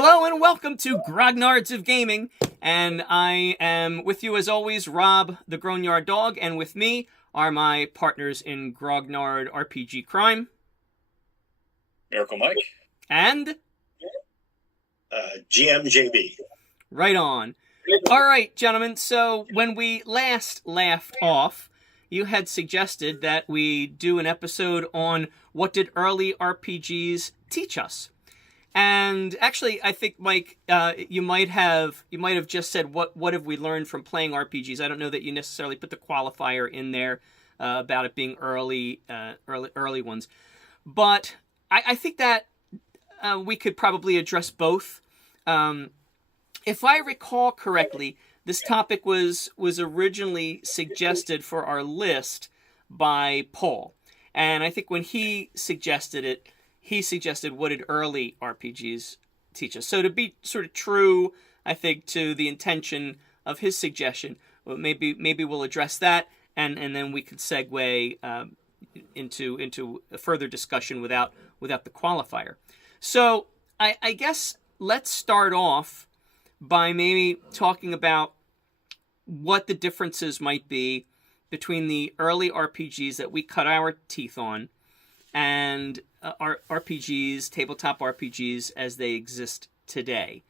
Hello and welcome to Grognards of Gaming, and I am with you as always, Rob, the Grognard Dog, and with me are my partners in Grognard RPG Crime. Miracle Mike. And? GM JB. Right on. Alright, gentlemen, so when we last laughed off, you had suggested that we do an episode on what did early RPGs teach us. And actually, I think, Mike, you might have just said what have we learned from playing RPGs. I don't know that you necessarily put the qualifier in there about it being early ones, but I think that we could probably address both. If I recall correctly, this topic was originally suggested for our list by Paul, and I think when he suggested it, he suggested what did early RPGs teach us. So to be sort of true, I think, to the intention of his suggestion, maybe we'll address that, and then we could segue into a further discussion without the qualifier. So I guess let's start off by maybe talking about what the differences might be between the early RPGs that we cut our teeth on and RPGs, tabletop RPGs as they exist today.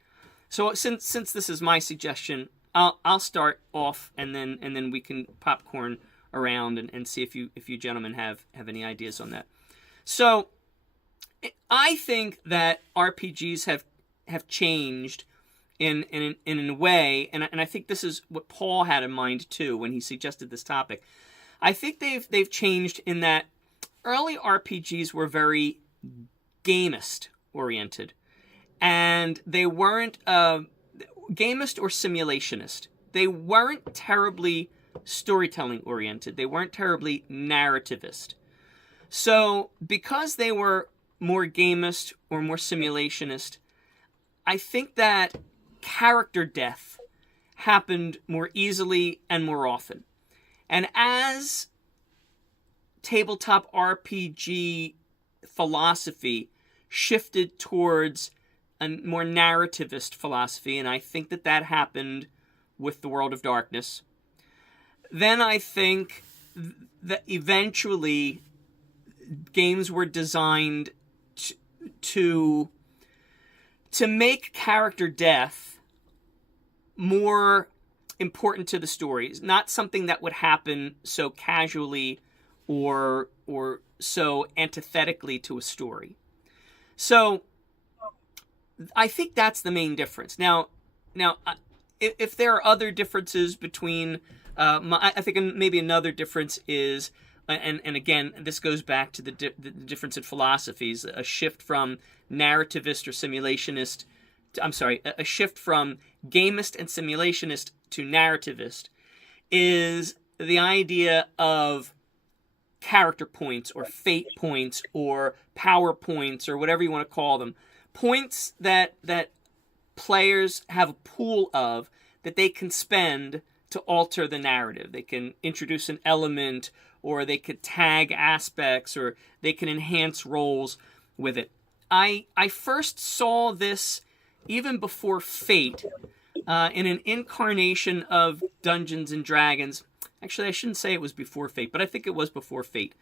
So since this is my suggestion, I'll start off, and then we can popcorn around and see if you gentlemen have any ideas on that. So I think that RPGs have changed in a way, and I think this is what Paul had in mind too when he suggested this topic. I think they've changed in that early RPGs were very gamist oriented, and they weren't gamist or simulationist. They weren't terribly storytelling oriented. They weren't terribly narrativist. So because they were more gamist or more simulationist, I think that character death happened more easily and more often. And as tabletop RPG philosophy shifted towards a more narrativist philosophy, and I think that happened with the World of Darkness, then I think that eventually games were designed to make character death more important to the stories, not something that would happen so casually or so antithetically to a story. So I think that's the main difference. Now, if there are other differences between, I think maybe another difference is, and again, this goes back to the difference in philosophies, a shift from narrativist or simulationist, a shift from gamist and simulationist to narrativist, is the idea of character points or fate points or power points or whatever you want to call them. Points that players have a pool of that they can spend to alter the narrative. They can introduce an element, or they could tag aspects, or they can enhance roles with it. I first saw this even before Fate in an incarnation of Dungeons and Dragons. Actually, I shouldn't say it was before Fate, but I think it was before Fate.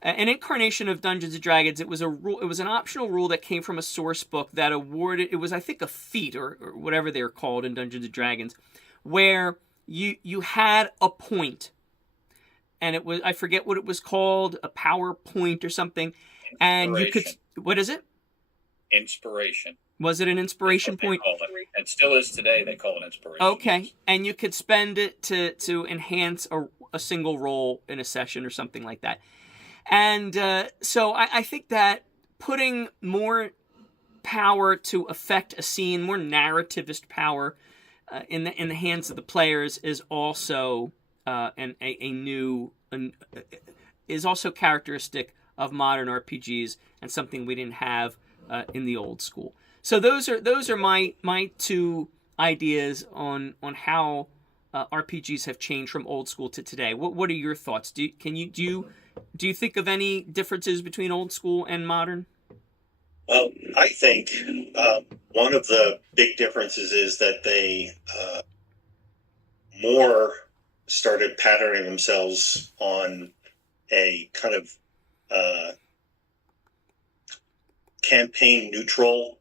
An incarnation of Dungeons and Dragons. It was a rule. It was an optional rule that came from a source book that awarded. It was, I think, a feat or whatever they were called in Dungeons and Dragons, where you had a point, and it was, I forget what it was called, a power point or something, and you could. What is it? Inspiration. Was it an inspiration point? It still is today. They call it inspiration. Okay, and you could spend it to enhance a single role in a session or something like that. And so I think that putting more power to affect a scene, more narrativist power in the hands of the players is also is also characteristic of modern RPGs and something we didn't have in the old school. So those are my two ideas on how RPGs have changed from old school to today. What are your thoughts? Do you think of any differences between old school and modern? Well, I think one of the big differences is that they more started patterning themselves on a kind of campaign neutral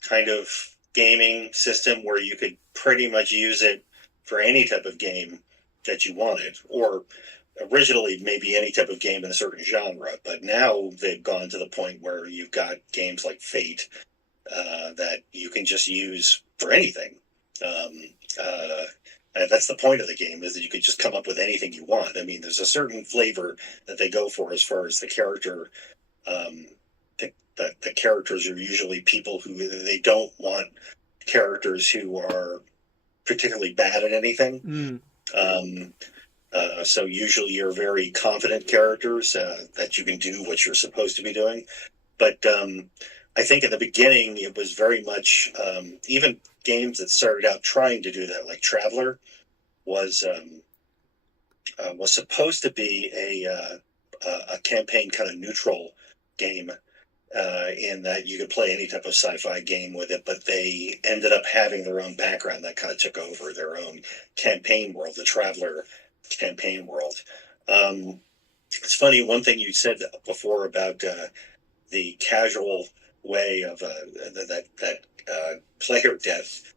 kind of gaming system where you could pretty much use it for any type of game that you wanted, or originally maybe any type of game in a certain genre, but now they've gone to the point where you've got games like Fate that you can just use for anything. And that's the point of the game, is that you could just come up with anything you want. I mean, there's a certain flavor that they go for as far as the character. The characters are usually people who they don't want characters who are particularly bad at anything. So usually you're very confident characters that you can do what you're supposed to be doing. But I think in the beginning it was very much even games that started out trying to do that, like Traveler, was supposed to be a campaign kind of neutral game. In that you could play any type of sci-fi game with it, but they ended up having their own background that kind of took over their own campaign world, the Traveler campaign world. It's funny, one thing you said before about the casual way of that player death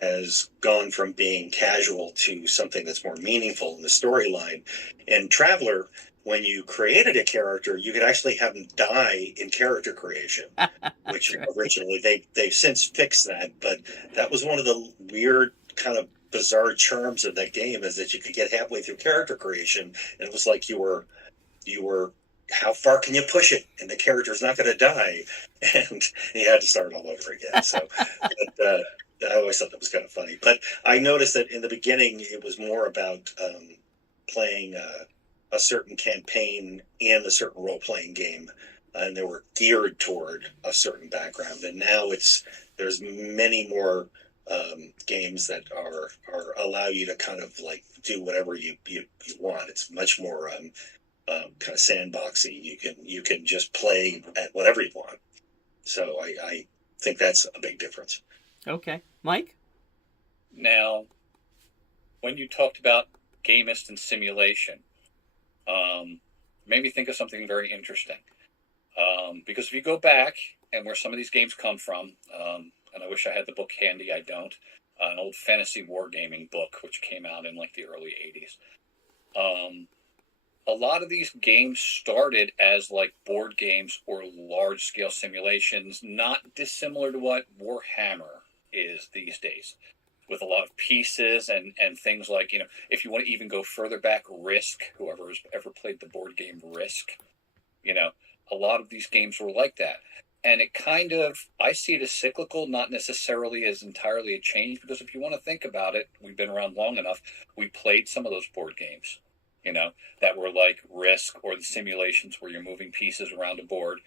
has gone from being casual to something that's more meaningful in the storyline. In Traveler, when you created a character, you could actually have them die in character creation, which right. Originally they've since fixed that. But that was one of the weird kind of bizarre charms of that game, is that you could get halfway through character creation and it was like you were how far can you push it, and the character's not going to die, and you had to start all over again. So but, I always thought that was kind of funny. But I noticed that in the beginning it was more about playing a certain campaign and a certain role-playing game, and they were geared toward a certain background. And now there's many more games that are allow you to kind of like do whatever you want. It's much more kind of sandboxy. You can just play at whatever you want. So I think that's a big difference. Okay, Mike. Now, when you talked about gamist and simulation, made me think of something very interesting. Because if you go back and where some of these games come from, and I wish I had the book handy, I don't, an old fantasy wargaming book, which came out in like the early 80s. A lot of these games started as like board games or large scale simulations, not dissimilar to what Warhammer is these days, with a lot of pieces and things like, if you want to even go further back, Risk, whoever has ever played the board game Risk, a lot of these games were like that. And it kind of, I see it as cyclical, not necessarily as entirely a change, because if you want to think about it, we've been around long enough, we played some of those board games, that were like Risk, or the simulations where you're moving pieces around a board.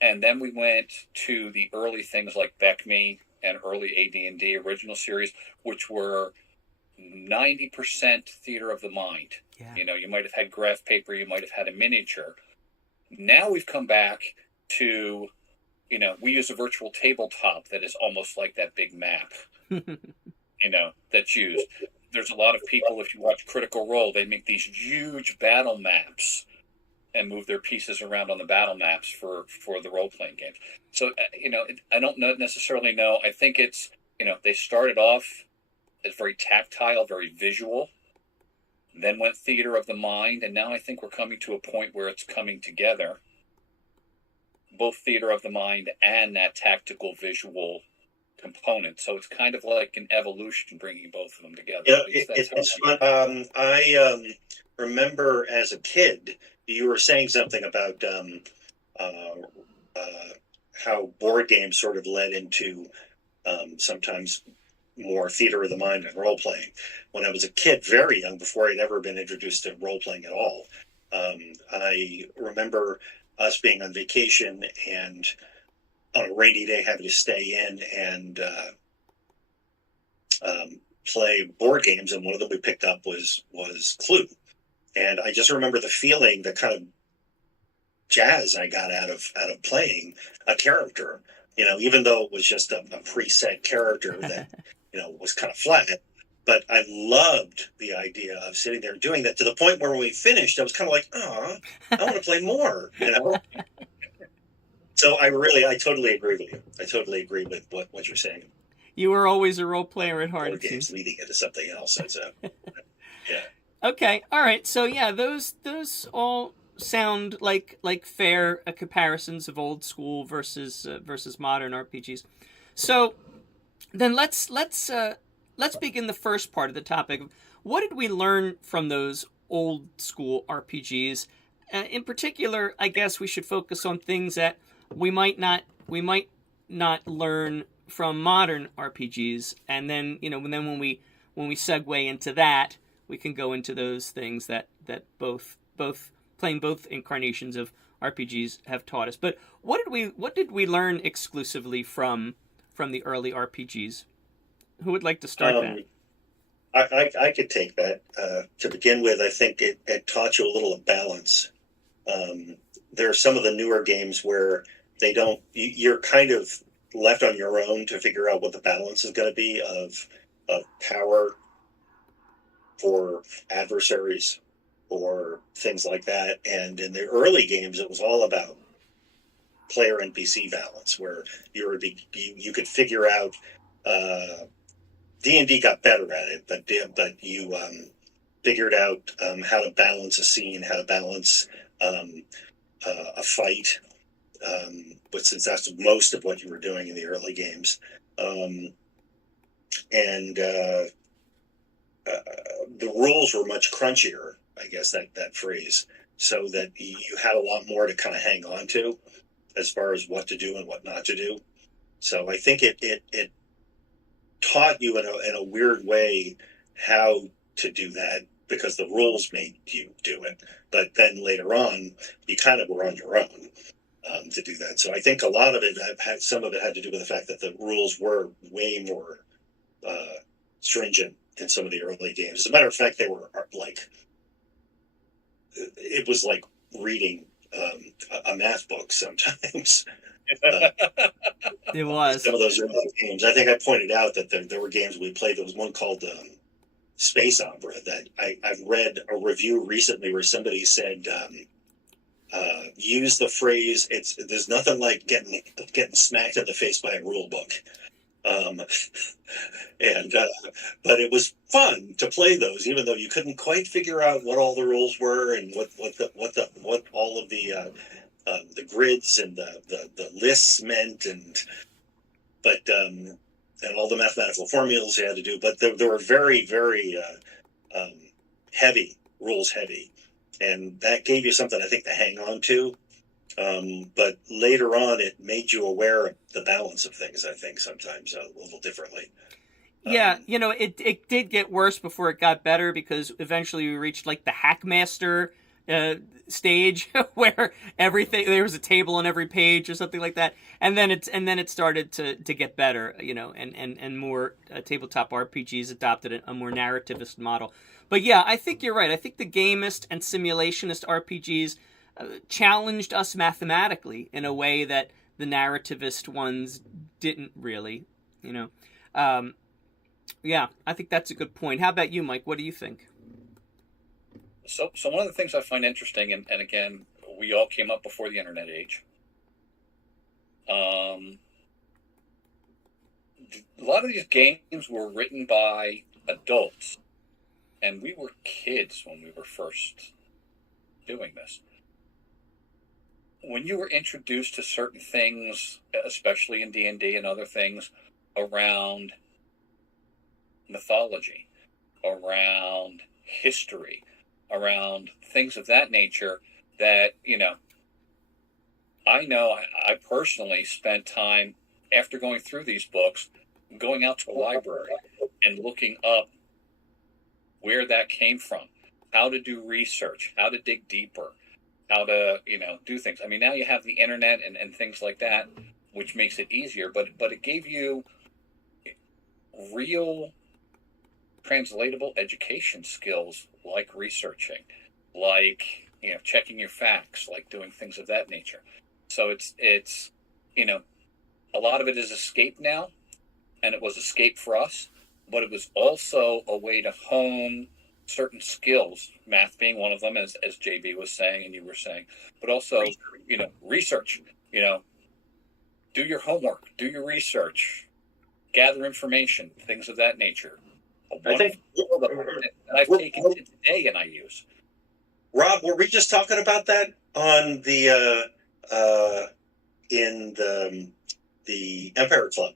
And then we went to the early things like BECME and early AD&D original series, which were 90% theater of the mind. Yeah. You might have had graph paper, you might have had a miniature. Now we've come back to, we use a virtual tabletop that is almost like that big map, that's used. There's a lot of people, if you watch Critical Role, they make these huge battle maps and move their pieces around on the battle maps for the role-playing games. So, I don't necessarily know. I think it's, they started off as very tactile, very visual, then went theater of the mind, and now I think we're coming to a point where it's coming together, both theater of the mind and that tactical visual component. So it's kind of like an evolution, bringing both of them together. It's fun. I remember as a kid, you were saying something about how board games sort of led into sometimes more theater of the mind and role playing. When I was a kid, very young, before I'd ever been introduced to role playing at all, I remember us being on vacation and on a rainy day having to stay in and play board games, and one of them we picked up was Clue. And I just remember the feeling, the kind of jazz I got out of playing a character, even though it was just a preset character that, was kind of flat. But I loved the idea of sitting there doing that, to the point where when we finished, I was kind of like, oh, I want to play more, So I totally agree with you. I totally agree with what you're saying. You were always a role player at heart. Board games leading into something else. Yeah. Okay. All right. So yeah, those all sound like fair comparisons of old school versus modern RPGs. So then let's begin the first part of the topic. What did we learn from those old school RPGs? In particular, I guess we should focus on things that we might not learn from modern RPGs, and then when we segue into that, we can go into those things that both playing both incarnations of RPGs have taught us. But what did we learn exclusively from the early RPGs? Who would like to start that? I could take that. To begin with, I think it taught you a little of balance. There are some of the newer games where you're kind of left on your own to figure out what the balance is going to be of power for adversaries or things like that. And in the early games, it was all about player NPC balance, where you could figure out. D&D got better at it, but you figured out how to balance a scene, how to balance a fight. But since that's most of what you were doing in the early games, and the rules were much crunchier, I guess that phrase, so that you had a lot more to kind of hang on to as far as what to do and what not to do. So I think it taught you in a weird way how to do that, because the rules made you do it. But then later on, you kind of were on your own to do that. So I think a lot of it some of it had to do with the fact that the rules were way more stringent in some of the early games. As a matter of fact, they were it was like reading a math book sometimes. It was some of those early games. I think I pointed out that there were games we played. There was one called Space Opera that I've read a review recently where somebody said, use the phrase, there's nothing like getting smacked in the face by a rule book. But it was fun to play those, even though you couldn't quite figure out what all the rules were and what all of the grids and the lists meant, and all the mathematical formulas you had to do. But they were very, very rules heavy, and that gave you something, I think, to hang on to. But later on, it made you aware of the balance of things, I think, sometimes a little differently. Yeah, it did get worse before it got better, because eventually we reached like the Hackmaster stage where there was a table on every page or something like that, and then it started to get better, and more tabletop RPGs adopted a more narrativist model. But yeah, I think you're right. I think the gamist and simulationist RPGs challenged us mathematically in a way that the narrativist ones didn't really. Yeah, I think that's a good point. How about you, Mike? What do you think? So one of the things I find interesting, and again, we all came up before the internet age. A lot of these games were written by adults, and we were kids when we were first doing this. When you were introduced to certain things, especially in D&D and other things, around mythology, around history, around things of that nature, that, I know I personally spent time after going through these books, going out to a library and looking up where that came from, how to do research, how to dig deeper, how to, do things. I mean, now you have the internet and things like that, which makes it easier, but it gave you real translatable education skills, like researching, like, checking your facts, like doing things of that nature. So it's a lot of it is escape now, and it was escape for us, but it was also a way to hone certain skills, math being one of them, as JB was saying and you were saying, but also, research, do your homework, do your research, gather information, things of that nature. I think that I've taken to today and I use. Rob, were we just talking about that on the in the Empire Club?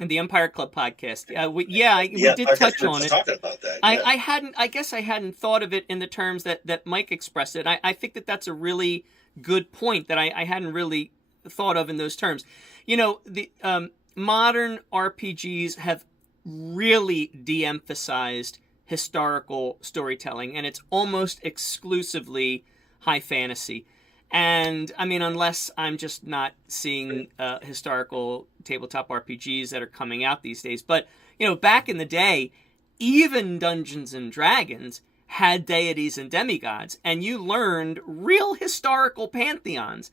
In the Empire Club podcast, we did touch on it. Talking about that. Yeah. I guess I hadn't thought of it in the terms that Mike expressed it. I think that's a really good point that I hadn't really thought of in those terms. The modern RPGs have really de-emphasized historical storytelling, and it's almost exclusively high fantasy. And I mean, unless I'm just not seeing historical tabletop RPGs that are coming out these days. But, back in the day, even Dungeons and Dragons had deities and demigods, and you learned real historical pantheons.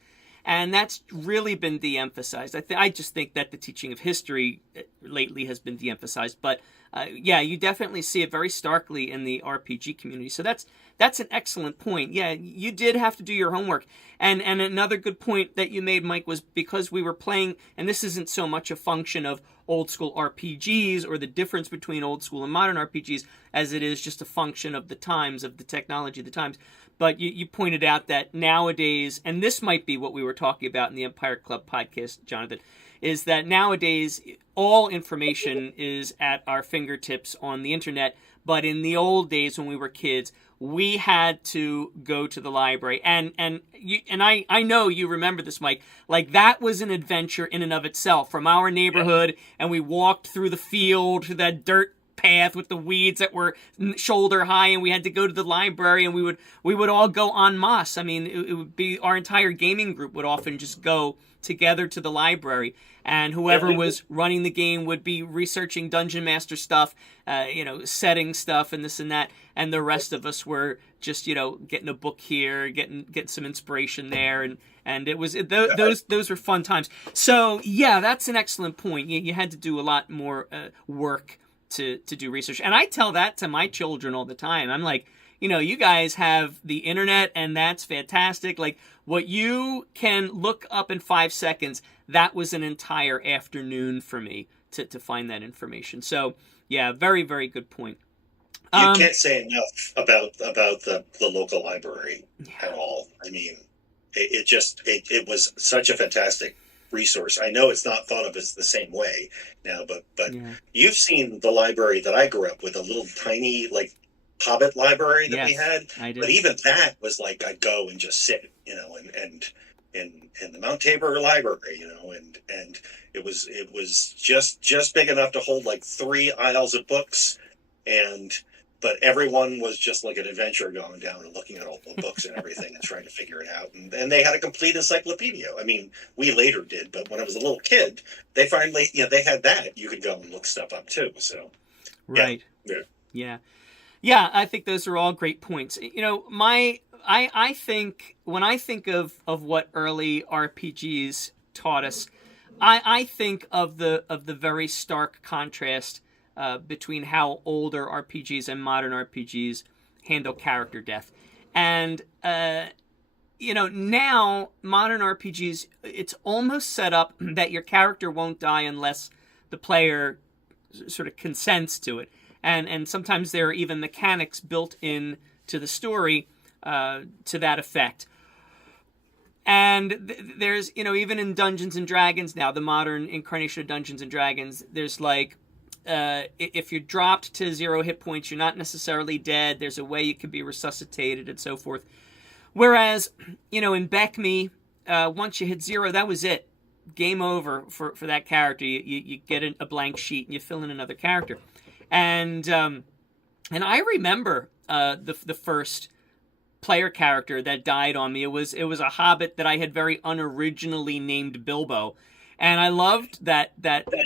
And that's really been de-emphasized. I just think that the teaching of history lately has been de-emphasized. But you definitely see it very starkly in the RPG community. So that's an excellent point. Yeah, you did have to do your homework. And another good point that you made, Mike, was because we were playing, and this isn't so much a function of old school RPGs or the difference between old school and modern RPGs as it is just a function of the times, of the technology of the times. But you pointed out that nowadays, and this might be what we were talking about in the Empire Club podcast, Jonathan, is that nowadays all information is at our fingertips on the internet. But in the old days when we were kids, we had to go to the library. And I know you remember this, Mike. Like, that was an adventure in and of itself. From our neighborhood, and we walked through the field, through that dirt path with the weeds that were shoulder high, and we had to go to the library, and we would all go en masse. I mean, it would be our entire gaming group would often just go together to the library, and whoever was running the game would be researching Dungeon Master stuff, setting stuff and this and that, and the rest of us were just getting a book here, getting some inspiration there, and it was those were fun times. So yeah, that's an excellent point. You had to do a lot more work to do research. And I tell that to my children all the time. I'm like, you guys have the internet, and that's fantastic. Like, what you can look up in 5 seconds, that was an entire afternoon for me to find that information. So yeah, very, very good point. You can't say enough about the local library at all. I mean, it was such a fantastic resource. I know it's not thought of as the same way now, but you've seen the library that I grew up with, a little tiny Hobbit library that we had. I did. But even that was like, I'd go and just sit, and in the Mount Tabor library, and it was just big enough to hold 3 aisles of books, but everyone was just like an adventurer going down and looking at all the books and everything and trying to figure it out. And they had a complete encyclopedia. I mean, we later did, but when I was a little kid, they finally, they had that. You could go and look stuff up too. So, right. Yeah. I think those are all great points. I think when I think of what early RPGs taught us, I think of the very stark contrast between how older RPGs and modern RPGs handle character death. And, now modern RPGs, it's almost set up that your character won't die unless the player sort of consents to it. And sometimes there are even mechanics built in to the story to that effect. And there's, even in Dungeons and Dragons now, the modern incarnation of Dungeons and Dragons, there's if you're dropped to 0 hit points, you're not necessarily dead. There's a way you can be resuscitated and so forth. Whereas, in Beck Me, once you hit 0, that was it. Game over for that character. You get a blank sheet and you fill in another character. And I remember the first player character that died on me. It was a hobbit that I had very unoriginally named Bilbo. And I loved that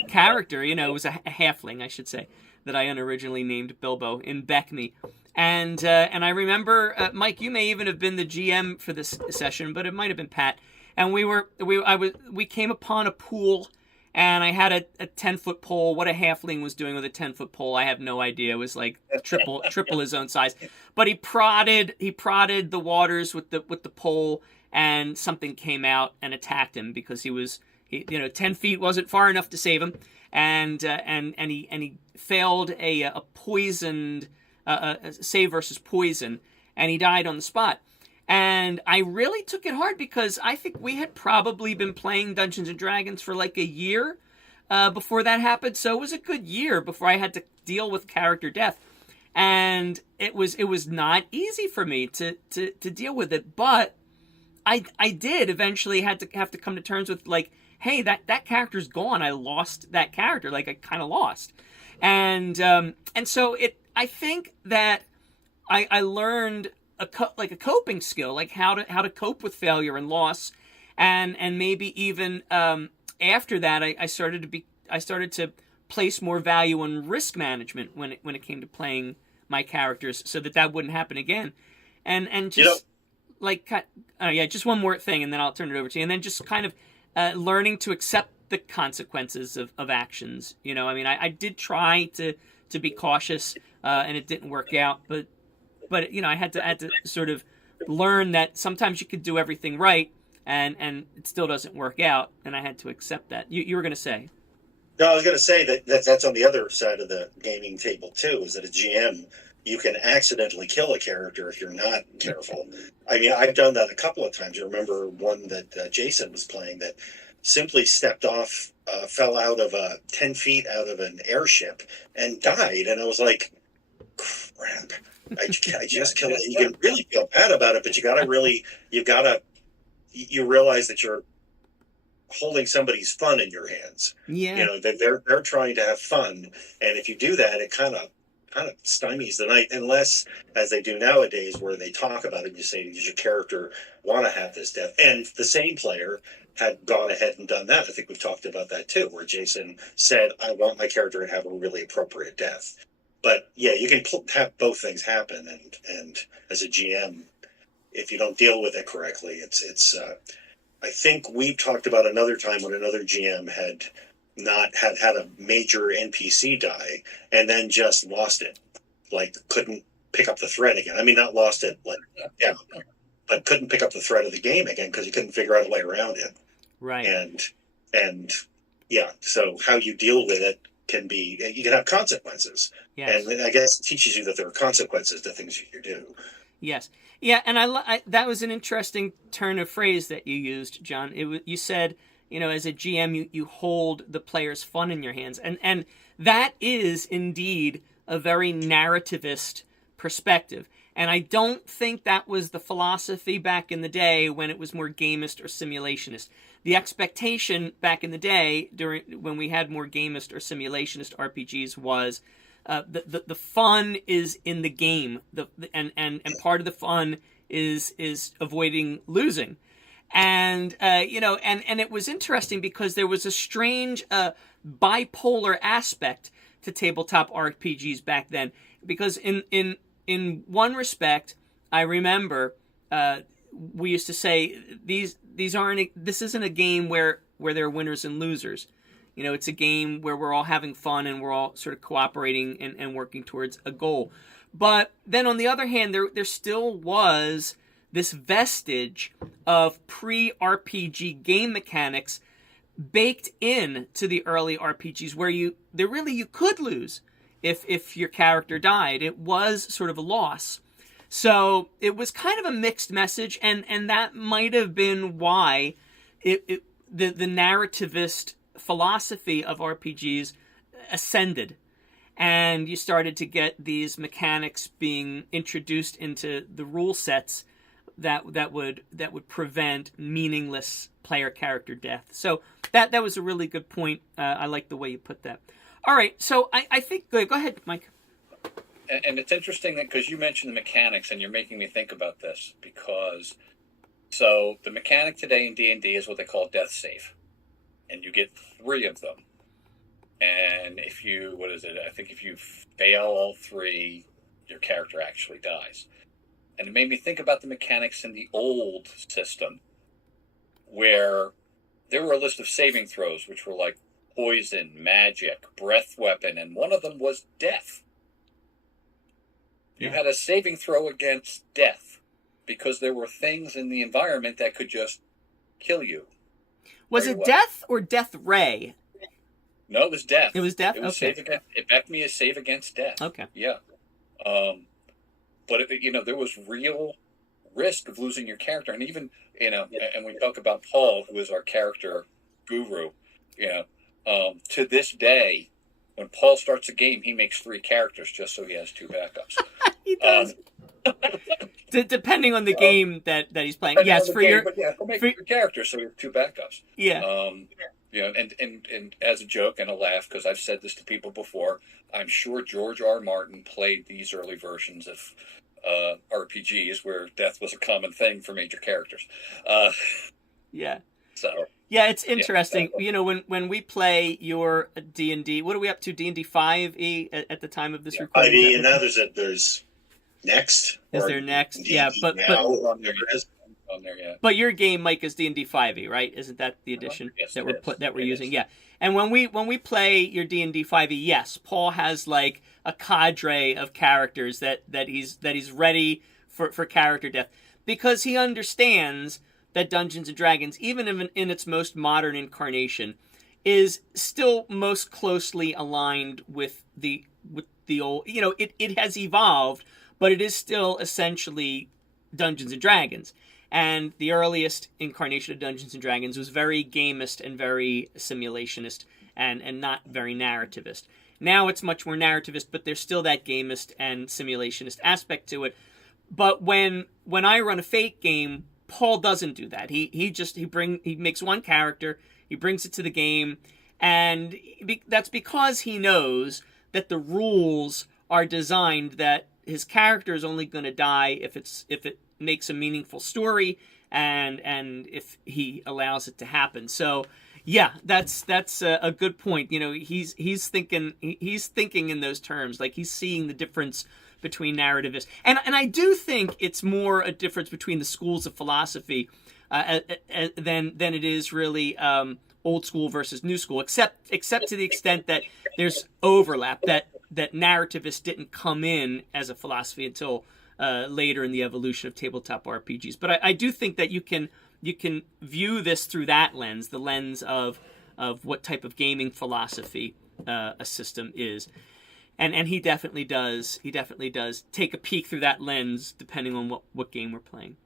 character. It was a halfling, I should say, that I unoriginally named Bilbo in Beck Me. And I remember, Mike, you may even have been the GM for this session, but it might have been Pat. and we came upon a pool, and I had a 10-foot pole. What a halfling was doing with a 10-foot pole, I have no idea. It was like triple his own size. But he prodded the waters with the pole, and something came out and attacked him because he 10 feet wasn't far enough to save him, and he failed a poisoned save versus poison, and he died on the spot. And I really took it hard because I think we had probably been playing Dungeons and Dragons for like a year before that happened. So it was a good year before I had to deal with character death, and it was not easy for me to deal with it. But I did eventually have to come to terms with, like, hey, that character's gone. I lost that character. Like, I kind of lost, and so I think that I learned a coping skill, like how to cope with failure and loss, and maybe even after that, I started to place more value on risk management when it came to playing my characters, so that wouldn't happen again, and just just one more thing, and then I'll turn it over to you, and then just kind of learning to accept the consequences of actions. I mean, I did try to be cautious, and it didn't work out, but I had to sort of learn that sometimes you could do everything right, and it still doesn't work out, and I had to accept that. You were going to say? No, I was going to say that's on the other side of the gaming table too. Is that a GM, you can accidentally kill a character if you're not careful. I mean, I've done that a couple of times. I remember one that Jason was playing that simply stepped off, fell out of 10 feet out of an airship and died, and I was like, crap. I just killed it. You can really feel bad about it, but you realize that you're holding somebody's fun in your hands. Yeah. They're trying to have fun, and if you do that, it kind of stymies the night, unless, as they do nowadays, where they talk about it and you say, does your character want to have this death? And the same player had gone ahead and done that. I think we've talked about that too, where Jason said, I want my character to have a really appropriate death. But yeah, you can have both things happen, and as a GM, if you don't deal with it correctly, it's. I think we've talked about another time when another GM had a major NPC die and then just lost it, like couldn't pick up the thread again. I mean, not lost it but couldn't pick up the thread of the game again because he couldn't figure out a way around it. Right. And yeah, so how you deal with it you can have consequences. Yes. And I guess it teaches you that there are consequences to things you do. Yes. Yeah, and I that was an interesting turn of phrase that you used, John. You said, as a GM, you hold the player's fun in your hands. And that is indeed a very narrativist perspective. And I don't think that was the philosophy back in the day when it was more gamist or simulationist. The expectation back in the day, when we had more gamist or simulationist RPGs, was the fun is in the game, and part of the fun is avoiding losing, and it was interesting because there was a strange bipolar aspect to tabletop RPGs back then, because in one respect, I remember we used to say this isn't a game where there are winners and losers. It's a game where we're all having fun and we're all sort of cooperating and working towards a goal. But then on the other hand, there still was this vestige of pre-RPG game mechanics baked in to the early RPGs where you could lose if your character died. It was sort of a loss. So it was kind of a mixed message, and that might have been why the narrativist philosophy of RPGs ascended, and you started to get these mechanics being introduced into the rule sets that would prevent meaningless player character death. So that was a really good point. I like the way you put that. All right, so I think go ahead, Mike. And it's interesting that because you mentioned the mechanics, and you're making me think about this, because so the mechanic today in D&D is what they call death save, and you get 3 of them. And if you fail all 3, your character actually dies. And it made me think about the mechanics in the old system, where there were a list of saving throws, which were like poison, magic, breath weapon, and one of them was death. You had a saving throw against death because there were things in the environment that could just kill you. Was it death or death ray? No, it was death. It was death? It was okay. It backed me as save against death. Okay. Yeah. But, there was real risk of losing your character. And even, and we talk about Paul, who is our character guru, to this day, when Paul starts a game, he makes 3 characters just so he has 2 backups. He does. Depending on the game that he's playing. Yes, for he'll make 3 characters so he has 2 backups. Yeah. And as a joke and a laugh, because I've said this to people before, I'm sure George R. Martin played these early versions of RPGs where death was a common thing for major characters. Yeah. So. Yeah, it's interesting. When we play your D&D, what are we up to? D&D 5e at the time of this recording? 5e, and now there's next. Is there next? D&D yeah, but on there, yeah. But your game, Mike, is D&D 5e, right? Isn't that the edition Yes, that we're it using? is. Yeah. And when we play your D&D 5e, yes, Paul has like a cadre of characters that he's ready for character death, because he understands that Dungeons and Dragons, even in its most modern incarnation, is still most closely aligned with the old. It has evolved, but it is still essentially Dungeons and Dragons. And the earliest incarnation of Dungeons and Dragons was very gamist and very simulationist and not very narrativist. Now it's much more narrativist, but there's still that gamist and simulationist aspect to it. But when I run a Fate game, Paul doesn't do that. He makes one character, he brings it to the game, and that's because he knows that the rules are designed that his character is only going to die if it makes a meaningful story and if he allows it to happen. So yeah, that's a good point. He's thinking in those terms, like he's seeing the difference between narrativists, and I do think it's more a difference between the schools of philosophy than it is really old school versus new school, except to the extent that there's overlap, that narrativist didn't come in as a philosophy until later in the evolution of tabletop RPGs. But I do think that you can view this through that lens, the lens of what type of gaming philosophy a system is. And he definitely does. He definitely does take a peek through that lens, depending on what game we're playing.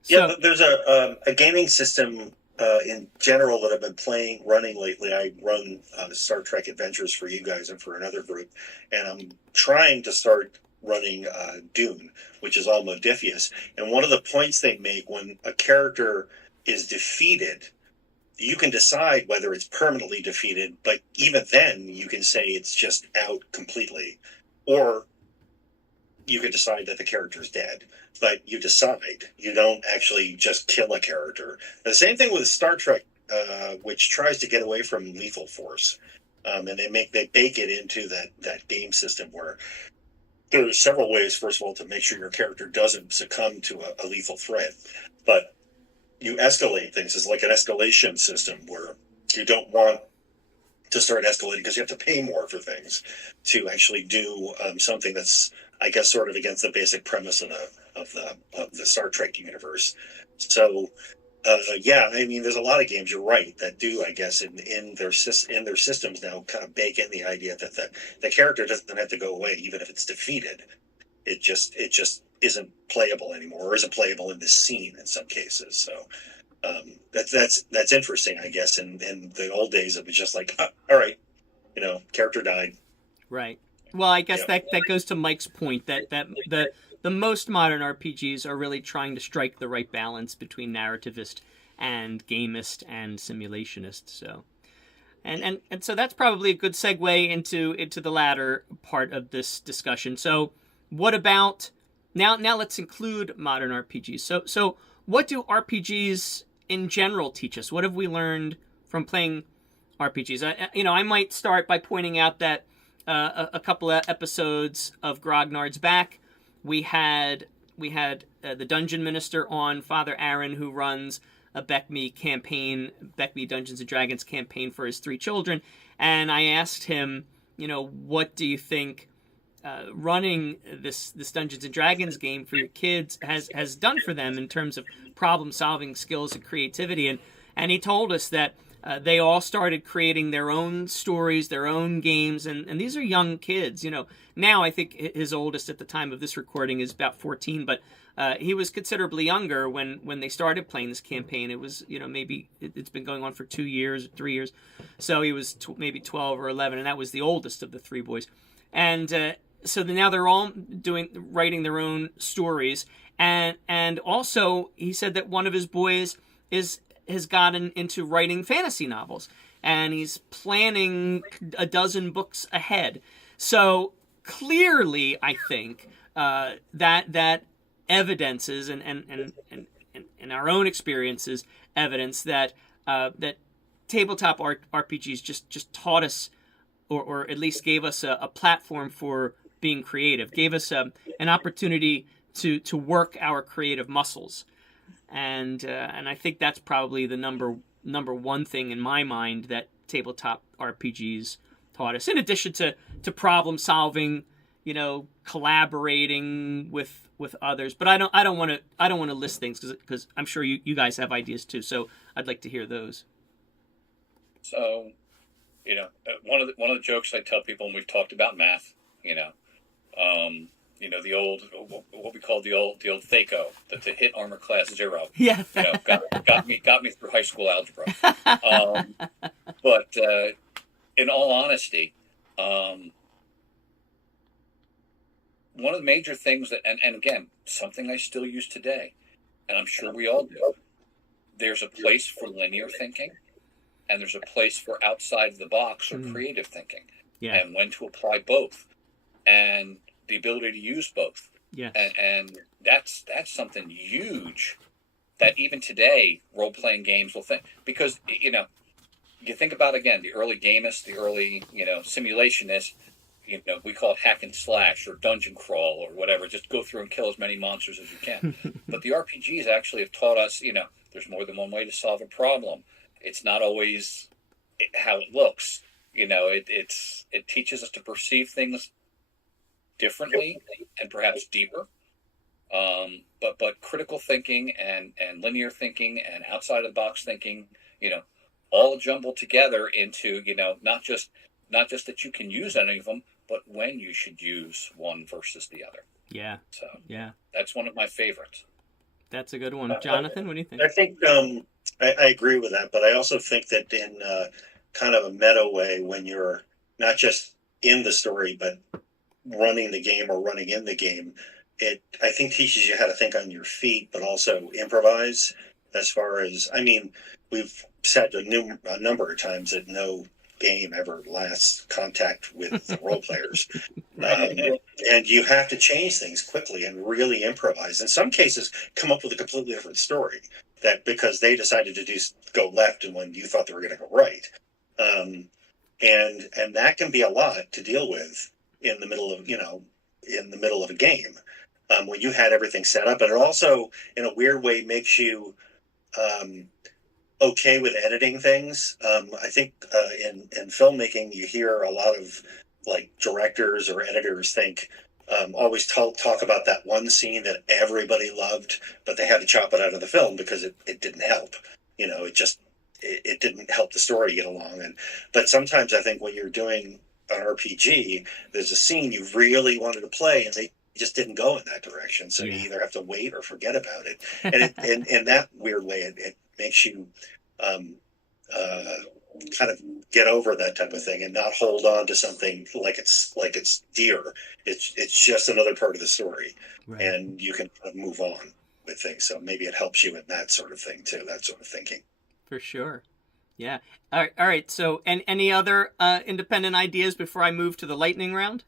So, there's a gaming system in general that I've been running lately. I run Star Trek Adventures for you guys and for another group, and I'm trying to start running Dune, which is all Modifius. And one of the points they make when a character is defeated, you can decide whether it's permanently defeated, but even then you can say it's just out completely. Or you can decide that the character is dead, but you decide. You don't actually just kill a character. The same thing with Star Trek, which tries to get away from lethal force. And they bake it into that game system where there are several ways, first of all, to make sure your character doesn't succumb to a lethal threat. But you escalate things. It's like an escalation system where you don't want to start escalating because you have to pay more for things to actually do something that's, I guess, sort of against the basic premise of the Star Trek universe. So, there's a lot of games, you're right, that do, I guess, in their systems now kind of bake in the idea that the character doesn't have to go away even if it's defeated. It just isn't playable anymore, or isn't playable in this scene in some cases. So that's interesting, I guess. In the old days, it was just like, all right, character died. Right. Well, I guess that goes to Mike's point that the most modern RPGs are really trying to strike the right balance between narrativist and gamist and simulationist. So, and so that's probably a good segue into the latter part of this discussion. So, what about now? Let's include modern RPGs. So what do RPGs in general teach us? What have we learned from playing RPGs? I might start by pointing out that a couple of episodes of Grognards back, we had the Dungeon Minister on, Father Aaron, who runs BECME Dungeons and Dragons campaign for his 3 children, and I asked him, what do you think running this Dungeons and Dragons game for your kids has done for them in terms of problem solving skills and creativity, and he told us that they all started creating their own stories, their own games, and these are young kids. Now I think his oldest at the time of this recording is about 14, but he was considerably younger when they started playing this campaign. It was, maybe it's been going on for 2 years, 3 years, so he was maybe 12 or 11, and that was the oldest of the 3 boys, and so now they're all writing their own stories, and also he said that one of his boys has gotten into writing fantasy novels, and he's planning a dozen books ahead. So clearly, I think that evidences and our own experiences evidence that tabletop RPGs just taught us, or at least gave us a platform for being creative, gave us an opportunity to work our creative muscles. And I think that's probably the number one thing in my mind that tabletop RPGs taught us. In addition to problem solving, collaborating with others. But I don't want to list things because I'm sure you guys have ideas too. So I'd like to hear those. So, one of the jokes I tell people when we've talked about math, the old, what we call the old THACO, to hit armor class 0. Yeah. Got me through high school algebra. But in all honesty, one of the major things that, and again, something I still use today, and I'm sure we all do, there's a place for linear thinking, and there's a place for outside the box or creative thinking, and when to apply both, and the ability to use both. Yeah. And that's something huge that even today role-playing games will think, because you think about, again, the early gamists, the early simulationists, we call it hack and slash or dungeon crawl or whatever, just go through and kill as many monsters as you can. But the RPGs actually have taught us, there's more than one way to solve a problem. It's not always how it looks. It teaches us to perceive things differently and perhaps deeper, but critical thinking and linear thinking and outside of the box thinking, all jumbled together into not just that you can use any of them, but when you should use one versus the other. Yeah. So yeah, that's one of my favorites. That's a good one. Jonathan, what do you think? I think I agree with that, but I also think that in kind of a meta way, when you're not just in the story but running the game or running in the game, it I think teaches you how to think on your feet, but also improvise. As far as, we've said a number of times that no game ever lasts contact with the role players, and you have to change things quickly and really improvise. In some cases, come up with a completely different story that because they decided to go left and when you thought they were going to go right, and that can be a lot to deal with in the middle of a game, when you had everything set up. And it also, in a weird way, makes you okay with editing things. I think in filmmaking, you hear a lot of directors or editors always talk about that one scene that everybody loved, but they had to chop it out of the film because it didn't help. It didn't help the story get along. But sometimes I think when you're doing an RPG, there's a scene you really wanted to play and they just didn't go in that direction. So you either have to wait or forget about it. And in that weird way, it makes you kind of get over that type of thing and not hold on to something like it's dear. It's just another part of the story, right. And you can kind of move on with things. So maybe it helps you in that sort of thing too. That sort of thinking. For sure. Yeah. All right. So, and any other independent ideas before I move to the lightning round?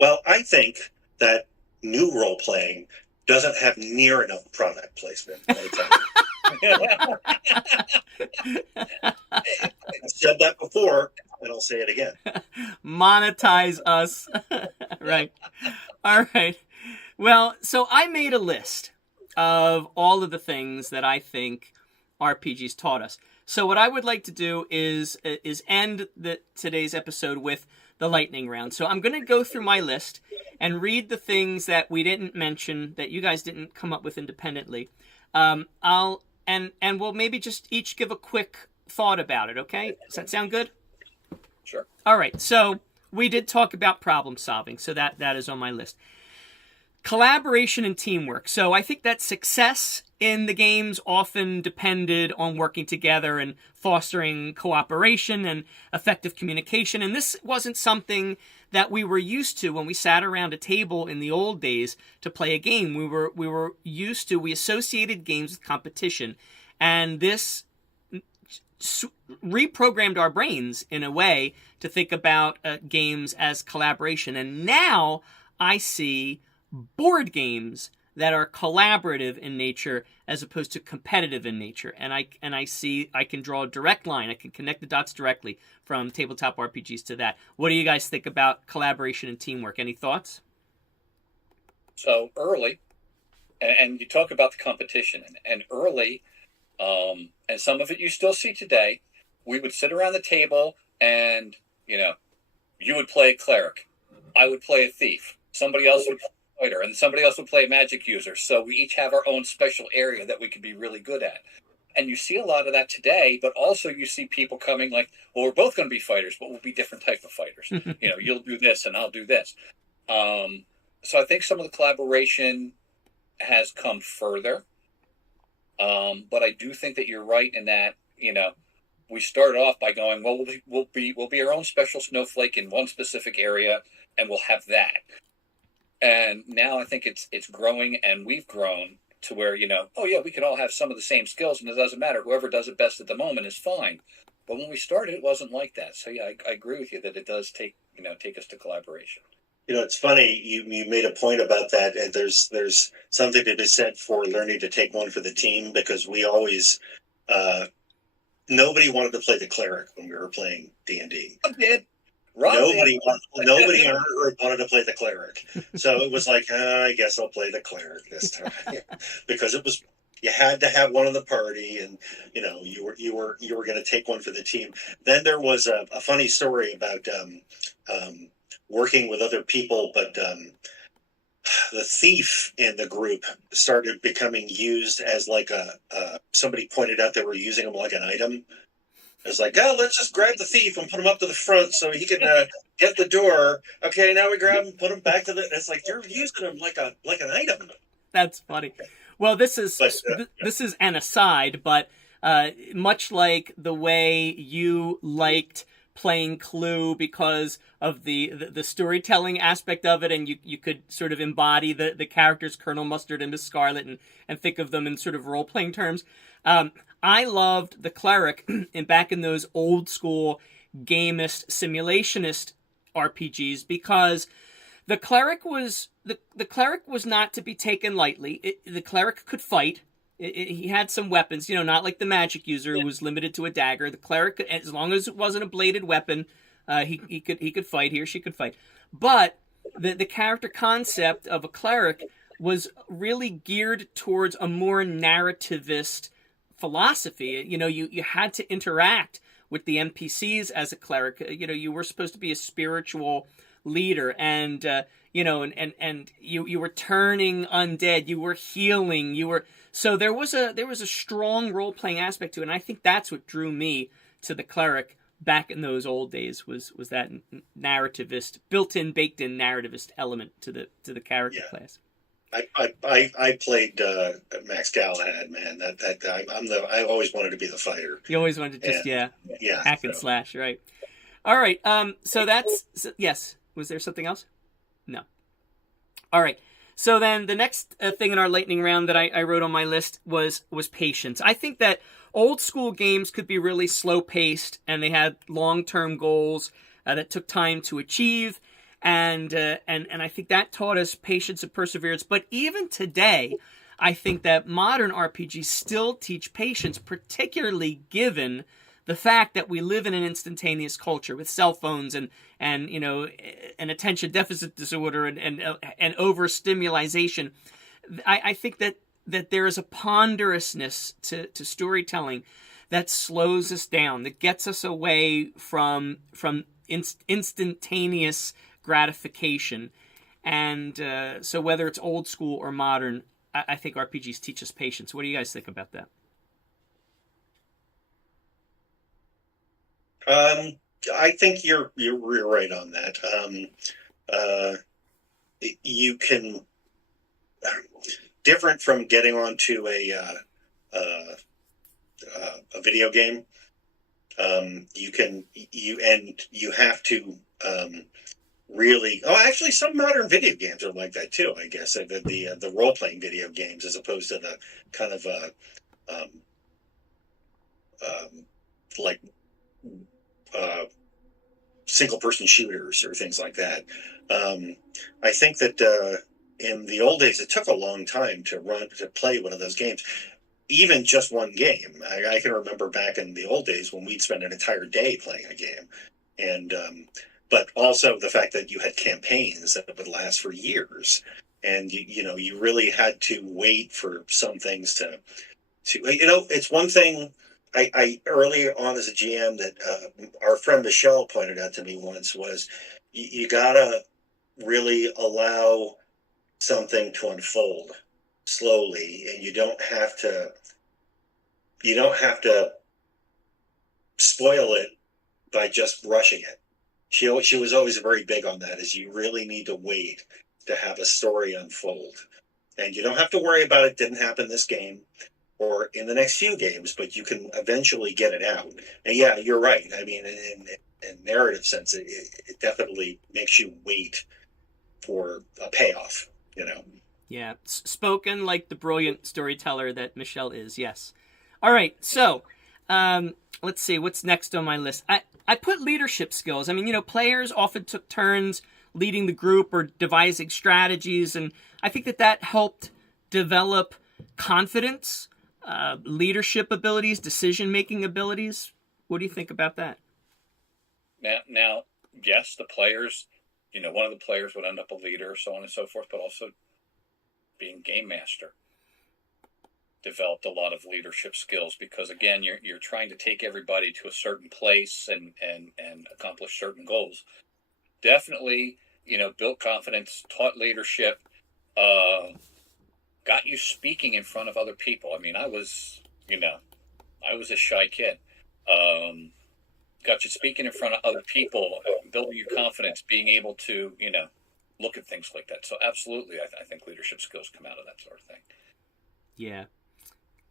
Well, I think that new role playing doesn't have near enough product placement. I've said that before, and I'll say it again. Monetize us. Right. All right. Well, so I made a list of all of the things that I think RPGs taught us. So what I would like to do is end today's episode with the lightning round. So I'm going to go through my list and read the things that we didn't mention, that you guys didn't come up with independently. We'll maybe just each give a quick thought about it, okay? Does that sound good? Sure. All right, so we did talk about problem solving, so that is on my list. Collaboration and teamwork. So I think that success in the games often depended on working together and fostering cooperation and effective communication. And this wasn't something that we were used to when we sat around a table in the old days to play a game. We associated games with competition. And this reprogrammed our brains in a way to think about games as collaboration. And now I see board games that are collaborative in nature as opposed to competitive in nature. And I see I can draw a direct line. I can connect the dots directly from tabletop RPGs to that. What do you guys think about collaboration and teamwork? Any thoughts? So early, and you talk about the competition, and early, and some of it you still see today, we would sit around the table and, you would play a cleric. I would play a thief. Somebody else would play a fighter, and somebody else would play a magic user. So we each have our own special area that we could be really good at. And you see a lot of that today, but also you see people coming like, well, we're both going to be fighters, but we'll be different type of fighters. You'll do this and I'll do this. So I think some of the collaboration has come further. But I do think that you're right in that, we started off by going, well, we'll be our own special snowflake in one specific area, and we'll have that. And now I think it's growing, and we've grown to where, oh yeah, we can all have some of the same skills, and it doesn't matter. Whoever does it best at the moment is fine. But when we started, it wasn't like that. So yeah, I agree with you that it does take us to collaboration. It's funny, you made a point about that, and there's something to be said for learning to take one for the team, because we always, nobody wanted to play the cleric when we were playing D&D. I did. Nobody on Earth wanted to play the cleric. So it was like, I guess I'll play the cleric this time. Because it was, you had to have one in the party, and you were going to take one for the team. Then there was a funny story about working with other people, but the thief in the group started becoming used as like somebody pointed out they were using him like an item. It was like, let's just grab the thief and put him up to the front so he can get the door. Okay, now we grab him, put him back to the. It's like you're using him like an item. That's funny. Well, this is an aside, but much like the way you liked playing Clue because of the storytelling aspect of it, and you could sort of embody the characters, Colonel Mustard and Miss Scarlet, and think of them in sort of role-playing terms. I loved the cleric back in those old school gamist, simulationist RPGs, because the cleric was not to be taken lightly. The cleric could fight. He had some weapons, not like the magic user who was limited to a dagger. The cleric, as long as it wasn't a bladed weapon, he could fight. He or she could fight. But the character concept of a cleric was really geared towards a more narrativist philosophy. You had to interact with the NPCs as a cleric. You were supposed to be a spiritual leader, and you were turning undead. You were healing. So there was a strong role playing aspect to it, and I think that's what drew me to the cleric back in those old days was that narrativist, built-in, baked-in narrativist element to the character class. I played Max Galahad, man. I always wanted to be the fighter. You always wanted to just hack and slash, right? All right. Yes. Was there something else? No. All right. So then the next thing in our lightning round that I wrote on my list was patience. I think that old school games could be really slow paced, and they had long-term goals that took time to achieve. And I think that taught us patience and perseverance. But even today, I think that modern RPGs still teach patience, particularly given the fact that we live in an instantaneous culture with cell phones and an attention deficit disorder and overstimulation. I think that that there is a ponderousness to storytelling that slows us down, that gets us away from instantaneous gratification. And so whether it's old school or modern, I think RPGs teach us patience. What do you guys think about that? I think you're right on that. You can different from getting onto a video game. You have to really. Oh, actually, some modern video games are like that too. I guess the role playing video games, as opposed to the kind of like single person shooters or things like that. I think that in the old days, it took a long time to play one of those games. Even just one game. I can remember back in the old days when we'd spend an entire day playing a game. And but also the fact that you had campaigns that would last for years. And you really had to wait for some things to it's one thing I early on as a GM that our friend Michelle pointed out to me once was you gotta really allow something to unfold slowly, and you don't have to spoil it by just rushing it. She was always very big on that, is you really need to wait to have a story unfold. And you don't have to worry about it didn't happen this game or in the next few games, but you can eventually get it out. And yeah, you're right. I mean, in narrative sense, it definitely makes you wait for a payoff, Yeah, spoken like the brilliant storyteller that Michelle is, yes. All right, so let's see, what's next on my list? I put leadership skills. I mean, players often took turns leading the group or devising strategies, and I think that helped develop confidence, leadership abilities, decision-making abilities. What do you think about that? Now, yes, the players, one of the players would end up a leader, so on and so forth, but also being game master developed a lot of leadership skills, because again, you're trying to take everybody to a certain place and accomplish certain goals. Definitely, built confidence, taught leadership, got you speaking in front of other people. I mean, I was a shy kid. Got you speaking in front of other people, building your confidence, being able to, look at things like that. So absolutely, I think leadership skills come out of that sort of thing. Yeah.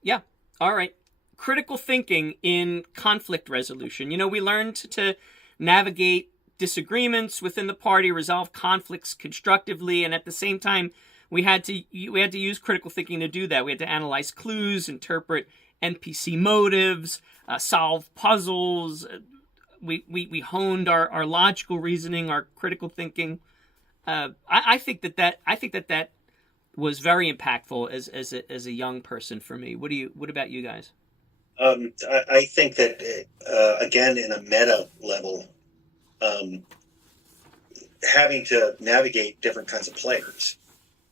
Yeah. All right. Critical thinking in conflict resolution. We learned to navigate disagreements within the party, resolve conflicts constructively, and at the same time, we had to use critical thinking to do that. We had to analyze clues, interpret NPC motives, solve puzzles. We honed our logical reasoning, our critical thinking. I think that was very impactful as a young person for me. What about you guys? I think that again, in a meta level, having to navigate different kinds of players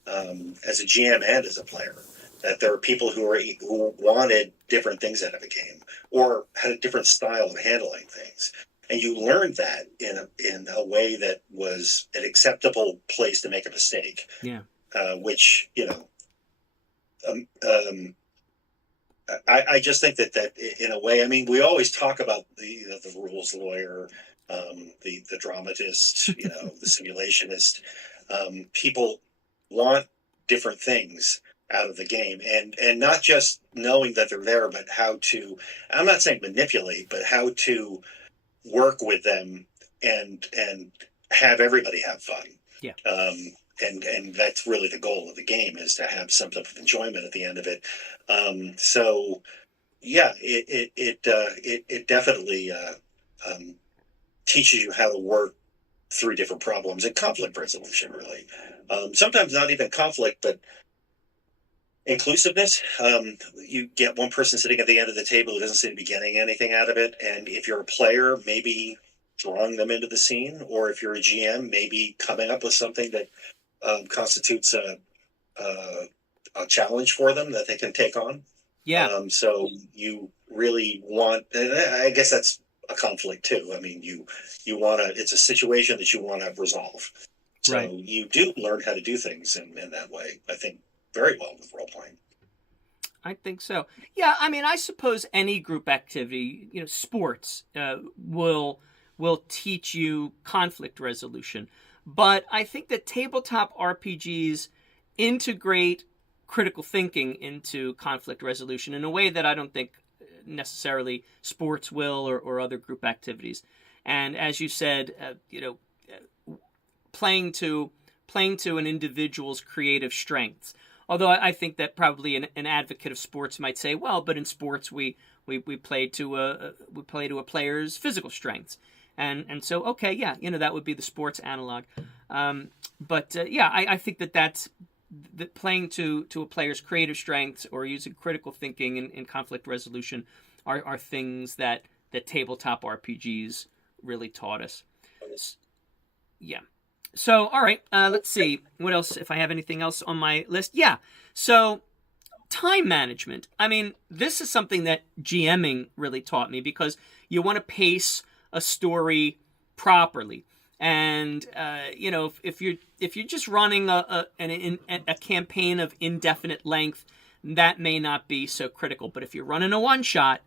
as a GM and as a player, that there are people who wanted different things out of a game or had a different style of handling things. And you learned that in a way that was an acceptable place to make a mistake. Yeah. Which, I just think that in a way, I mean, we always talk about the rules lawyer, the dramatist, the simulationist. People want different things out of the game, and not just knowing that they're there, but how to, I'm not saying manipulate, but how to work with them and have everybody have fun. Yeah. And that's really the goal of the game, is to have some type of enjoyment at the end of it. So yeah, it definitely teaches you how to work through different problems and conflict resolution, really. Sometimes not even conflict, but inclusiveness. You get one person sitting at the end of the table who doesn't seem to be getting anything out of it, and if you're a player, maybe drawing them into the scene, or if you're a GM, maybe coming up with something that constitutes a challenge for them that they can take on. Yeah. So you really want, and I guess that's a conflict too. I mean, you want to, it's a situation that you want to resolve. So Right. you do learn how to do things in that way, I think, very well with role playing. I think so. Yeah, I mean, I suppose any group activity, sports, will teach you conflict resolution. But I think that tabletop RPGs integrate critical thinking into conflict resolution in a way that I don't think necessarily sports will, or other group activities. And as you said, playing to an individual's creative strengths. Although I think that probably an advocate of sports might say, well, but in sports we play to a player's physical strengths, and so okay, yeah, that would be the sports analog. I think that's that playing to a player's creative strengths or using critical thinking in conflict resolution are things that tabletop RPGs really taught us. Yeah. So, all right, let's see. What else, if I have anything else on my list? Yeah, so time management. I mean, this is something that GMing really taught me, because you want to pace a story properly. And, if you're just running a campaign of indefinite length, that may not be so critical. But if you're running a one-shot,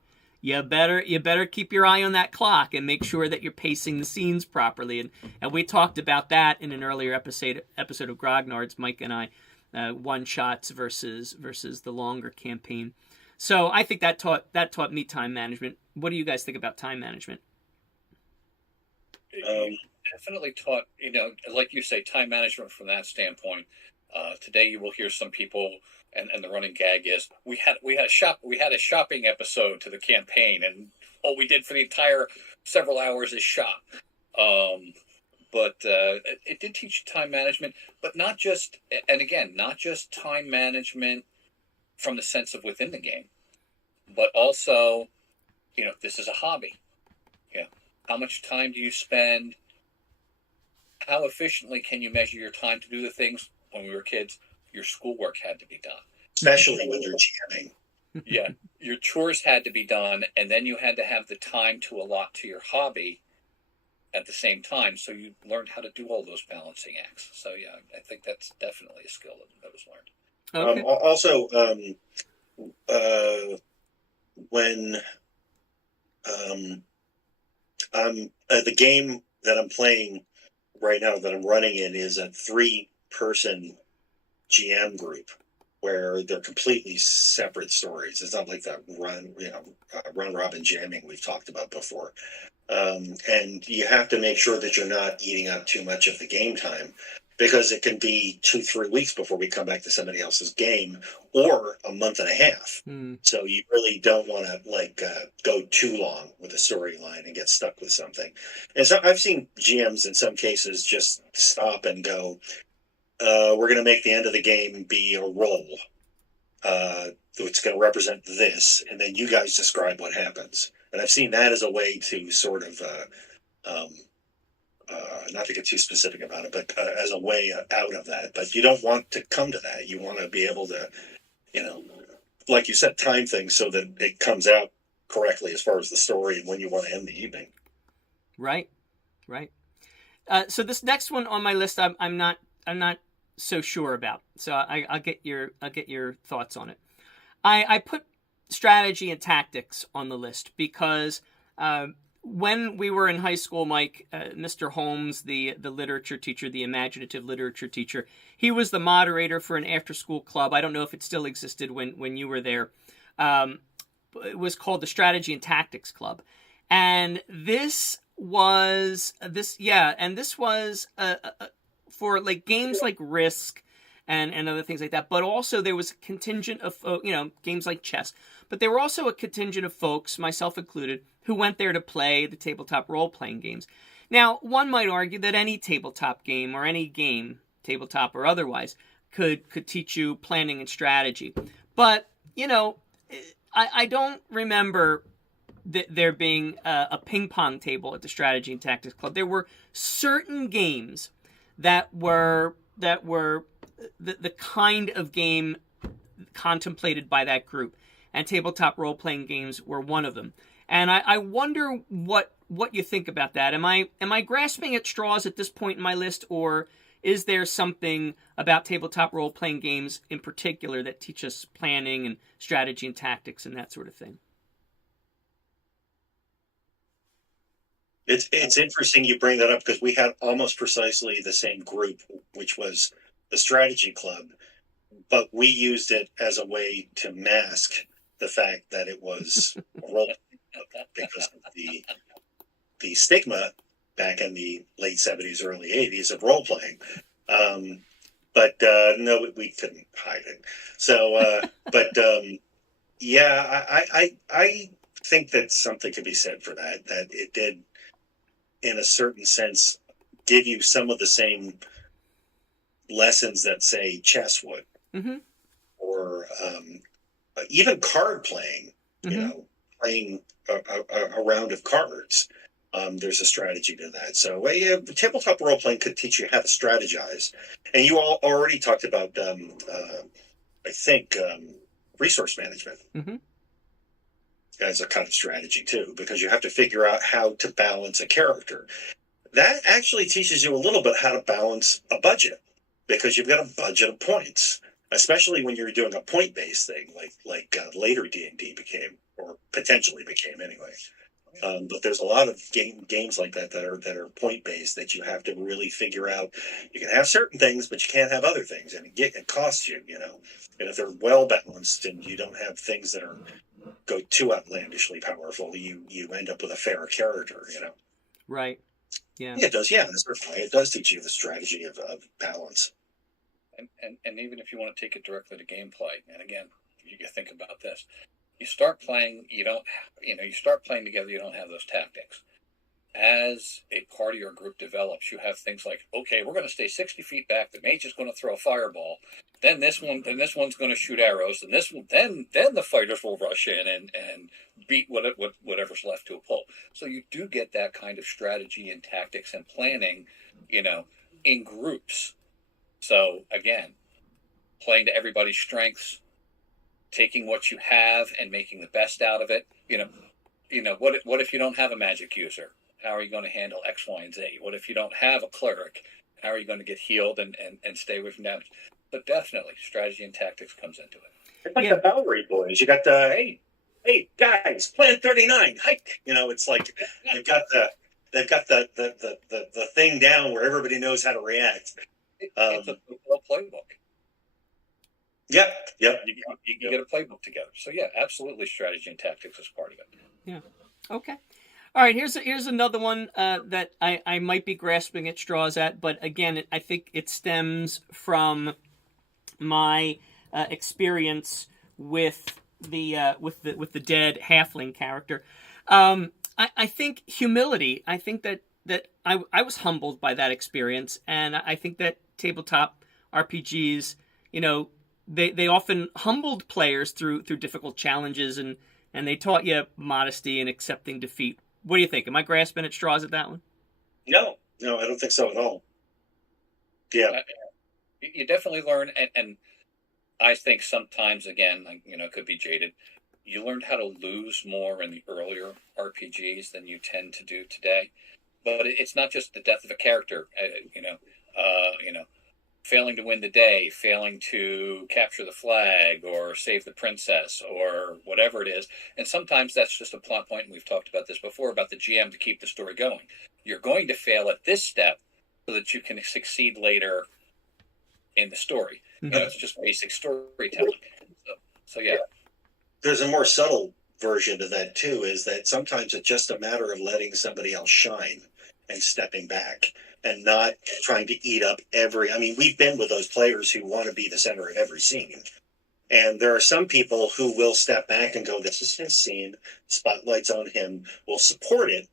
you better keep your eye on that clock and make sure that you're pacing the scenes properly. And we talked about that in an earlier episode of Grognards, Mike and I, one shots versus the longer campaign. So I think that taught me time management. What do you guys think about time management? Definitely taught, like you say, time management from that standpoint. Today you will hear some people, and the running gag is we had a shopping episode to the campaign, and all we did for the entire several hours is shop. But it did teach time management, but not just time management from the sense of within the game, but also, this is a hobby. Yeah, how much time do you spend? How efficiently can you measure your time to do the things? When we were kids, your schoolwork had to be done. Especially when you're GMing. Yeah, your chores had to be done, and then you had to have the time to allot to your hobby at the same time, so you learned how to do all those balancing acts. So yeah, I think that's definitely a skill that was learned. Okay. Also, when the game that I'm playing right now, that I'm running in, is a 3-person GM group where they're completely separate stories. It's not like that run robin jamming we've talked about before. And you have to make sure that you're not eating up too much of the game time, because it can be 2-3 weeks before we come back to somebody else's game, or a month and a half. So you really don't want to go too long with a storyline and get stuck with something. And so I've seen GMs in some cases just stop and go, we're going to make the end of the game be a roll. It's going to represent this, and then you guys describe what happens. And I've seen that as a way to sort of, not to get too specific about it, but as a way out of that. But you don't want to come to that. You want to be able to, like you said, time things so that it comes out correctly as far as the story and when you want to end the evening. Right. So this next one on my list, I'm not so sure about. So I'll get your thoughts on it. I put strategy and tactics on the list because when we were in high school, Mike, Mr. Holmes, the literature teacher, the imaginative literature teacher, he was the moderator for an after-school club. I don't know if it still existed when you were there. It was called the Strategy and Tactics Club, and this was for like games like Risk and other things like that. But also there was a contingent of games like chess. But there were also a contingent of folks, myself included, who went there to play the tabletop role-playing games. Now, one might argue that any tabletop game or any game, tabletop or otherwise, could teach you planning and strategy. But, I don't remember there being a ping pong table at the Strategy and Tactics Club. There were certain games that were the kind of game contemplated by that group, and tabletop role-playing games were one of them. And I wonder what you think about that. Am I grasping at straws at this point in my list, or is there something about tabletop role-playing games in particular that teach us planning and strategy and tactics and that sort of thing? It's interesting you bring that up, because we had almost precisely the same group, which was the strategy club, but we used it as a way to mask the fact that it was a role because of the stigma back in the late 70s, early 80s of role playing. But no, we couldn't hide it. So, yeah, I think that something could be said for that it did, in a certain sense, give you some of the same lessons that, say, chess would, mm-hmm. or even card playing, mm-hmm. Playing a round of cards. There's a strategy to that. So yeah, tabletop role playing could teach you how to strategize. And you all already talked about, I think, resource management. Mm-hmm. As a kind of strategy too, because you have to figure out how to balance a character. That actually teaches you a little bit how to balance a budget, because you've got a budget of points, especially when you're doing a point-based thing like later D&D became, or potentially became anyway. But there's a lot of games like that are point-based that you have to really figure out. You can have certain things, but you can't have other things, and it costs you, And if they're well balanced and you don't have things that go too outlandishly powerful, you end up with a fair character, Right. Yeah. Yeah, it does. Yeah, certainly. It does teach you the strategy of balance. And even if you want to take it directly to gameplay, and again, you think about this. You start playing, you start playing together, you don't have those tactics. As a party or group develops, you have things like, okay, we're going to stay 60 feet back. The mage is going to throw a fireball. Then this one's going to shoot arrows. And then the fighters will rush in and beat whatever's left to a pulp. So you do get that kind of strategy and tactics and planning, in groups. So again, playing to everybody's strengths, taking what you have and making the best out of it. What if you don't have a magic user? How are you going to handle X, Y, and Z? What if you don't have a cleric? How are you going to get healed and stay away from damage? But definitely, strategy and tactics comes into it. It's like the Bowery Boys. You got the hey guys, Plan 39, hike. It's like they've got the thing down where everybody knows how to react. It's a playbook. Yep. You get a playbook together. So yeah, absolutely, strategy and tactics is part of it. Yeah. Okay. All right. Here's another one that I might be grasping at straws at, but again, I think it stems from my experience with the dead halfling character. I think humility. I think that I was humbled by that experience, and I think that tabletop RPGs, they often humbled players through difficult challenges, and they taught you modesty and accepting defeat. What do you think? Am I grasping at straws at that one? No, I don't think so at all. Yeah. You definitely learn, and I think sometimes, again, it could be jaded, you learned how to lose more in the earlier RPGs than you tend to do today. But it's not just the death of a character, failing to win the day, failing to capture the flag or save the princess or whatever it is. And sometimes that's just a plot point, and we've talked about this before, about the GM to keep the story going. You're going to fail at this step so that you can succeed later in the story. Mm-hmm. It's just basic storytelling. So yeah. There's a more subtle version of that too, is that sometimes it's just a matter of letting somebody else shine and stepping back and not trying to eat up we've been with those players who want to be the center of every scene. And there are some people who will step back and go, this is his scene, spotlight's on him, we'll support it,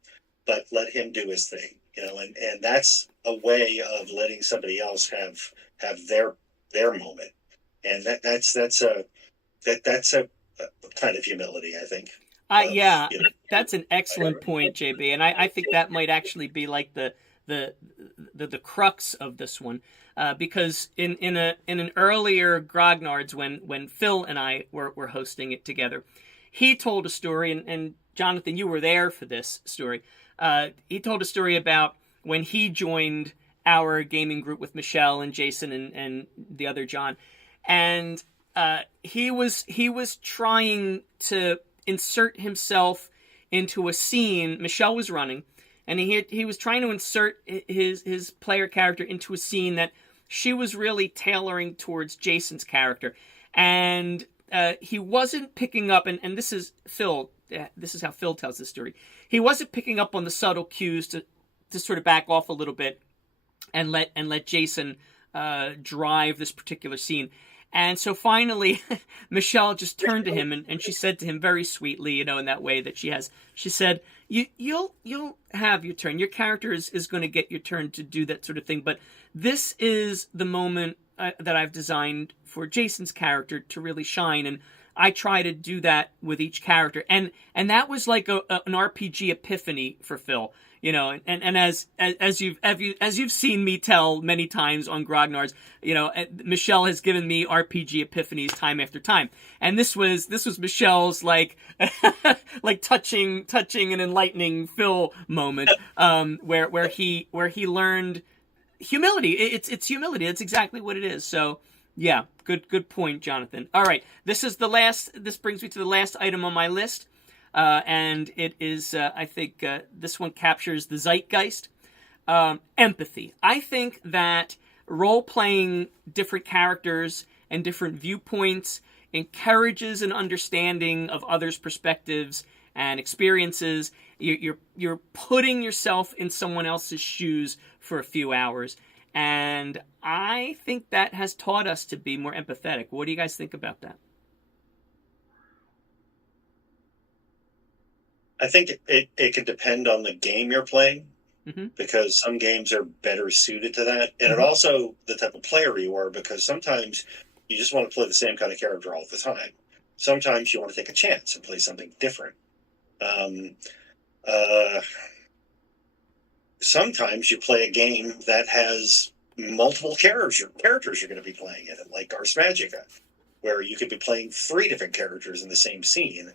but let him do his thing. And that's a way of letting somebody else have their moment. And that's a kind of humility, I think. That's an excellent point, JB, and I think that might actually be like the the crux of this one, because in an earlier Grognards, when Phil and I were hosting it together, he told a story, and Jonathan, you were there for this story. He told a story about when he joined our gaming group with Michelle and Jason and the other John, and he was trying to insert himself into a scene. Michelle was running, and he was trying to insert his player character into a scene that she was really tailoring towards Jason's character, and he wasn't picking up. And this is Phil. This is how Phil tells the story. He wasn't picking up on the subtle cues to sort of back off a little bit and let Jason drive this particular scene. And so finally, Michelle just turned to him and she said to him very sweetly, in that way that she has. She said, "You'll have your turn. Your character is going to get your turn to do that sort of thing. But this is the moment that I've designed for Jason's character to really shine. And I try to do that with each character." And that was like an RPG epiphany for Phil. And as you've seen me tell many times on Grognards, Michelle has given me RPG epiphanies time after time, and this was Michelle's like touching and enlightening Phil moment, where he learned humility. It's humility. It's exactly what it is. So yeah, good point, Jonathan. All right, this brings me to the last item on my list. And it is, I think, this one captures the zeitgeist. Empathy. I think that role-playing different characters and different viewpoints encourages an understanding of others' perspectives and experiences. You're putting yourself in someone else's shoes for a few hours. And I think that has taught us to be more empathetic. What do you guys think about that? I think it can depend on the game you're playing, mm-hmm. because some games are better suited to that. And mm-hmm. it also the type of player you are, because sometimes you just want to play the same kind of character all the time. Sometimes you want to take a chance and play something different. Sometimes you play a game that has multiple characters you're going to be playing in it, like Ars Magica, where you could be playing 3 different characters in the same scene,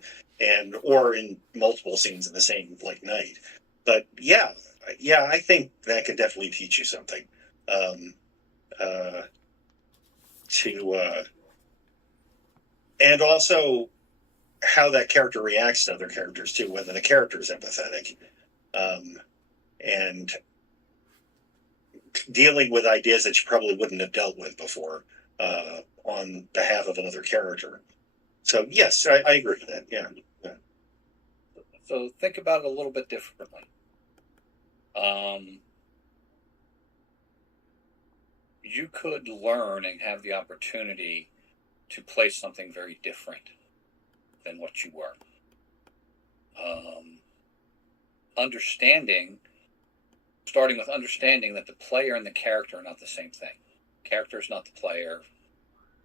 or in multiple scenes in the same night. But yeah, I think that could definitely teach you something. And also how that character reacts to other characters too, whether the character is empathetic, and dealing with ideas that you probably wouldn't have dealt with before on behalf of another character. So yes, I agree with that. Yeah. So think about it a little bit differently. You could learn and have the opportunity to play something very different than what you were. Starting with understanding that the player and the character are not the same thing. Character is not the player,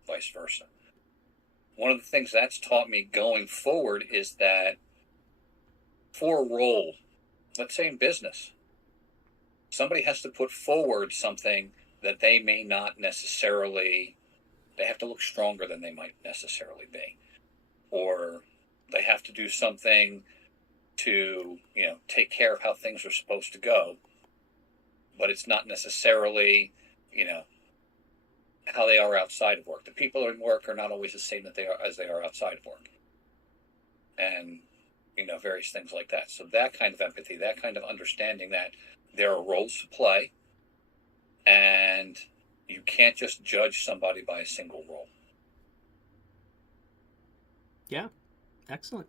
vice versa. One of the things that's taught me going forward is that for a role, let's say in business, somebody has to put forward something that they may not necessarily, they have to look stronger than they might necessarily be. Or they have to do something to, take care of how things are supposed to go, but it's not necessarily, how they are outside of work. The people in work are not always the same as they are outside of work. And, various things like that. So that kind of empathy, that kind of understanding that there are roles to play, and you can't just judge somebody by a single role. Yeah, excellent.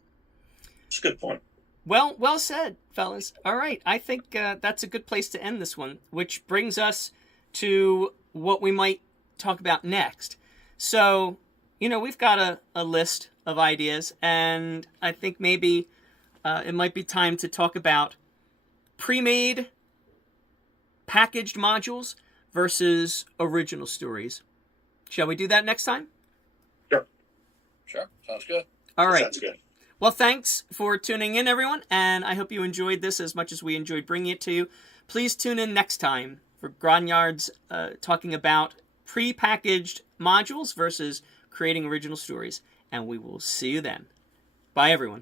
That's a good point. Well said, fellas. All right, I think that's a good place to end this one, which brings us to what we might talk about next. So, we've got a list of ideas, and I think maybe it might be time to talk about pre-made packaged modules versus original stories. Shall we do that next time? Sure. Sounds good. All right. Sounds good. Well, thanks for tuning in, everyone, and I hope you enjoyed this as much as we enjoyed bringing it to you. Please tune in next time for Grognards talking about pre-packaged modules versus creating original stories, and we will see you then. Bye, everyone.